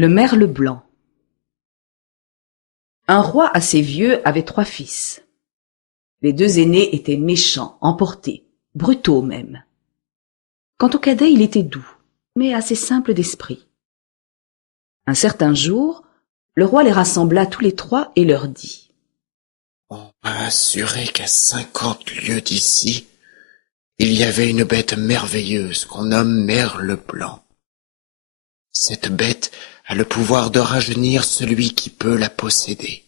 Le merle blanc. Un roi assez vieux avait 3 fils. Les 2 aînés étaient méchants, emportés, brutaux même. Quant au cadet, il était doux, mais assez simple d'esprit. Un certain jour, le roi les rassembla tous les 3 et leur dit: On m'a assuré qu'à 50 lieues d'ici, il y avait une bête merveilleuse qu'on nomme merle blanc. Cette bête a le pouvoir de rajeunir celui qui peut la posséder.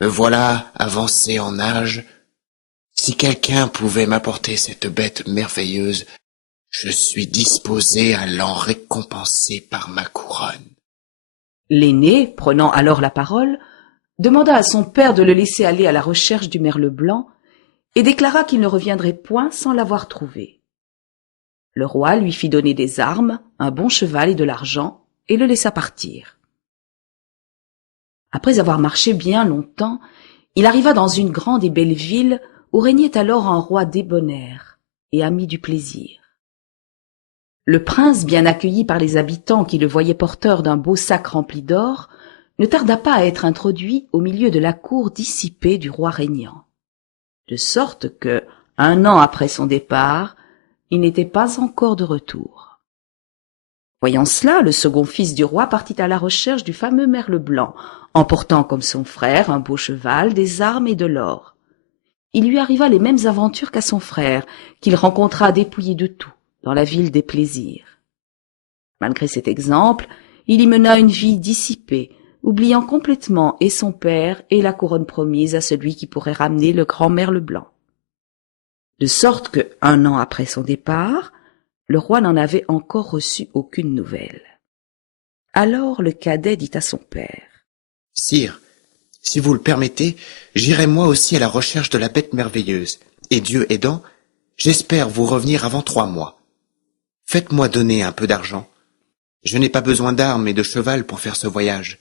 Me voilà avancé en âge. Si quelqu'un pouvait m'apporter cette bête merveilleuse, je suis disposé à l'en récompenser par ma couronne. L'aîné, prenant alors la parole, demanda à son père de le laisser aller à la recherche du merle blanc et déclara qu'il ne reviendrait point sans l'avoir trouvé. Le roi lui fit donner des armes, un bon cheval et de l'argent, et le laissa partir. Après avoir marché bien longtemps, il arriva dans une grande et belle ville où régnait alors un roi débonnaire et ami du plaisir. Le prince, bien accueilli par les habitants qui le voyaient porteur d'un beau sac rempli d'or, ne tarda pas à être introduit au milieu de la cour dissipée du roi régnant. De sorte que, 1 an après son départ, il n'était pas encore de retour. Voyant cela, le second fils du roi partit à la recherche du fameux merle blanc, emportant comme son frère un beau cheval, des armes et de l'or. Il lui arriva les mêmes aventures qu'à son frère, qu'il rencontra dépouillé de tout, dans la ville des plaisirs. Malgré cet exemple, il y mena une vie dissipée, oubliant complètement et son père et la couronne promise à celui qui pourrait ramener le grand merle blanc. De sorte que, 1 an après son départ, le roi n'en avait encore reçu aucune nouvelle. Alors le cadet dit à son père: Sire, si vous le permettez, j'irai moi aussi à la recherche de la bête merveilleuse, et Dieu aidant, j'espère vous revenir avant 3 mois. Faites-moi donner un peu d'argent. Je n'ai pas besoin d'armes et de cheval pour faire ce voyage.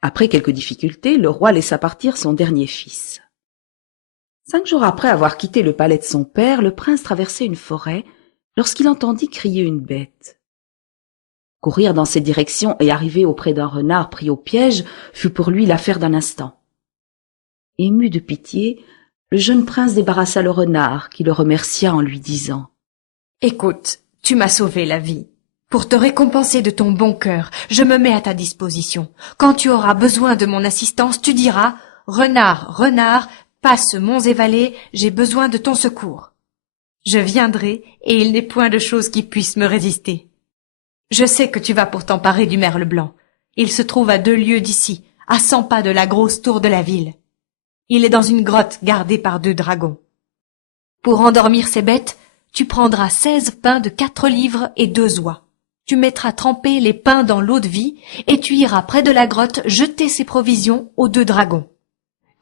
Après quelques difficultés, le roi laissa partir son dernier fils. 5 jours après avoir quitté le palais de son père, le prince traversait une forêt lorsqu'il entendit crier une bête. Courir dans cette direction et arriver auprès d'un renard pris au piège fut pour lui l'affaire d'un instant. Ému de pitié, le jeune prince débarrassa le renard, qui le remercia en lui disant: Écoute, tu m'as sauvé la vie. Pour te récompenser de ton bon cœur, je me mets à ta disposition. Quand tu auras besoin de mon assistance, tu diras: Renard, renard, passe monts et vallées, j'ai besoin de ton secours. Je viendrai, et il n'est point de chose qui puisse me résister. Je sais que tu vas pour t'emparer du merle blanc. Il se trouve à 2 lieues d'ici, à 100 pas de la grosse tour de la ville. Il est dans une grotte gardée par 2 dragons. Pour endormir ces bêtes, tu prendras 16 pains de 4 livres et 2 oies. Tu mettras tremper les pains dans l'eau de vie, et tu iras près de la grotte jeter ces provisions aux 2 dragons.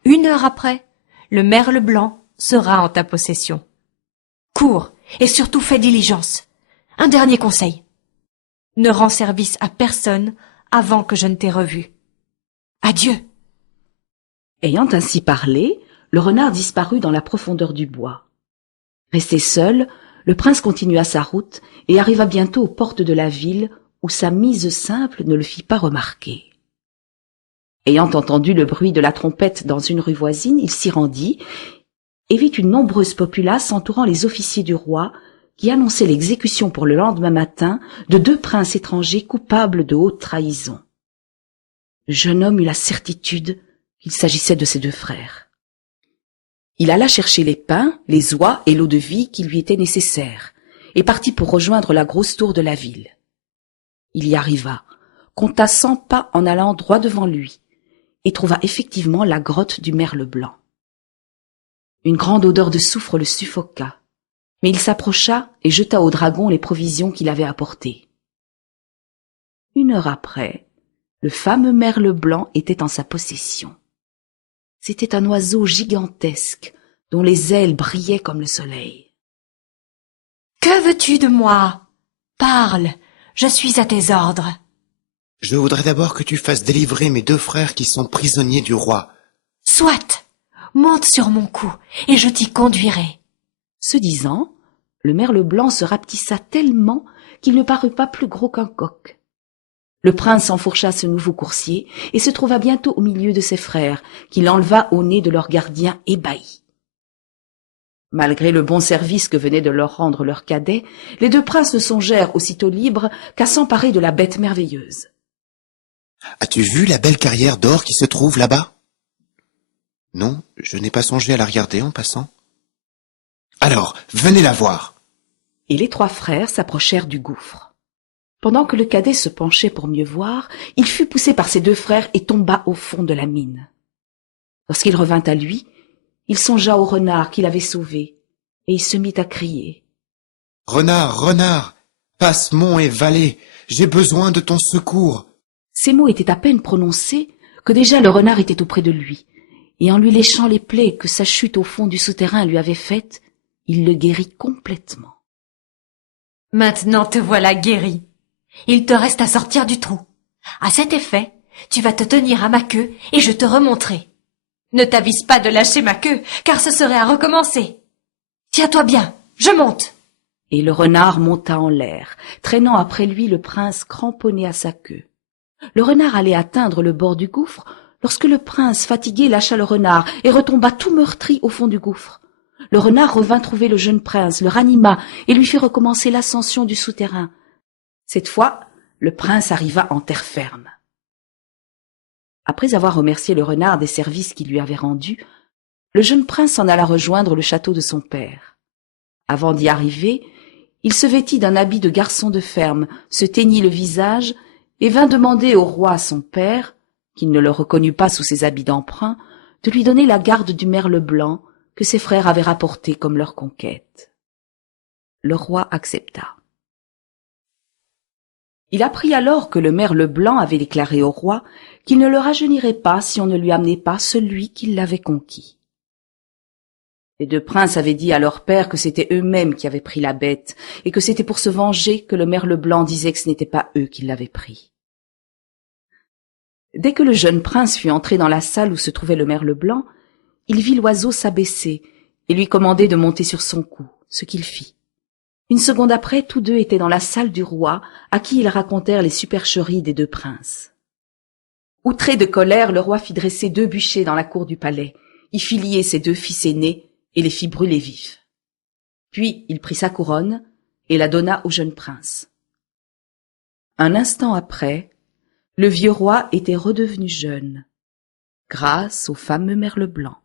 1 heure après, le merle blanc sera en ta possession. Cours, et surtout fais diligence. Un dernier conseil. Ne rends service à personne avant que je ne t'ai revu. Adieu. Ayant ainsi parlé, le renard disparut dans la profondeur du bois. Resté seul, le prince continua sa route et arriva bientôt aux portes de la ville où sa mise simple ne le fit pas remarquer. Ayant entendu le bruit de la trompette dans une rue voisine, il s'y rendit et vit une nombreuse populace entourant les officiers du roi qui annonçaient l'exécution pour le lendemain matin de 2 princes étrangers coupables de haute trahison. Le jeune homme eut la certitude qu'il s'agissait de ses 2 frères. Il alla chercher les pains, les oies et l'eau de vie qui lui étaient nécessaires, et partit pour rejoindre la grosse tour de la ville. Il y arriva, compta 100 pas en allant droit devant lui, et trouva effectivement la grotte du merle blanc. Une grande odeur de soufre le suffoqua, mais il s'approcha et jeta au dragon les provisions qu'il avait apportées. 1 heure après, le fameux merle blanc était en sa possession. C'était un oiseau gigantesque, dont les ailes brillaient comme le soleil. « Que veux-tu de moi? Parle, je suis à tes ordres. » « Je voudrais d'abord que tu fasses délivrer mes 2 frères qui sont prisonniers du roi. » »« Soit, monte sur mon cou, et je t'y conduirai. » Ce disant, le merle blanc se rapetissa tellement qu'il ne parut pas plus gros qu'un coq. Le prince enfourcha ce nouveau coursier et se trouva bientôt au milieu de ses frères, qu'il enleva au nez de leur gardien ébahi. Malgré le bon service que venait de leur rendre leur cadet, les deux princes ne songèrent aussitôt libres qu'à s'emparer de la bête merveilleuse. « As-tu vu la belle carrière d'or qui se trouve là-bas ?»« Non, je n'ai pas songé à la regarder en passant. »« Alors, venez la voir !» Et les trois frères s'approchèrent du gouffre. Pendant que le cadet se penchait pour mieux voir, il fut poussé par ses deux frères et tomba au fond de la mine. Lorsqu'il revint à lui, il songea au renard qu'il avait sauvé, et il se mit à crier. « Renard, renard, passe monts et vallées, j'ai besoin de ton secours. » Ces mots étaient à peine prononcés que déjà le renard était auprès de lui, et en lui léchant les plaies que sa chute au fond du souterrain lui avait faites, il le guérit complètement. « Maintenant te voilà guéri. Il te reste à sortir du trou. À cet effet, tu vas te tenir à ma queue et je te remonterai. Ne t'avise pas de lâcher ma queue, car ce serait à recommencer. Tiens-toi bien, je monte !» Et le renard monta en l'air, traînant après lui le prince cramponné à sa queue. Le renard allait atteindre le bord du gouffre lorsque le prince, fatigué, lâcha le renard et retomba tout meurtri au fond du gouffre. Le renard revint trouver le jeune prince, le ranima et lui fit recommencer l'ascension du souterrain. Cette fois, le prince arriva en terre ferme. Après avoir remercié le renard des services qu'il lui avait rendus, le jeune prince s'en alla rejoindre le château de son père. Avant d'y arriver, il se vêtit d'un habit de garçon de ferme, se teignit le visage et vint demander au roi son père, qui ne le reconnut pas sous ses habits d'emprunt, de lui donner la garde du merle blanc que ses frères avaient rapporté comme leur conquête. Le roi accepta. Il apprit alors que le merle blanc avait déclaré au roi qu'il ne le rajeunirait pas si on ne lui amenait pas celui qui l'avait conquis. Les deux princes avaient dit à leur père que c'était eux-mêmes qui avaient pris la bête et que c'était pour se venger que le merle blanc disait que ce n'était pas eux qui l'avaient pris. Dès que le jeune prince fut entré dans la salle où se trouvait le merle blanc, il vit l'oiseau s'abaisser et lui commander de monter sur son cou, ce qu'il fit. Une seconde après, tous deux étaient dans la salle du roi, à qui ils racontèrent les supercheries des deux princes. Outré de colère, le roi fit dresser 2 bûchers dans la cour du palais, y fit lier ses 2 fils aînés et les fit brûler vifs. Puis il prit sa couronne et la donna au jeune prince. Un instant après, le vieux roi était redevenu jeune, grâce au fameux merle blanc.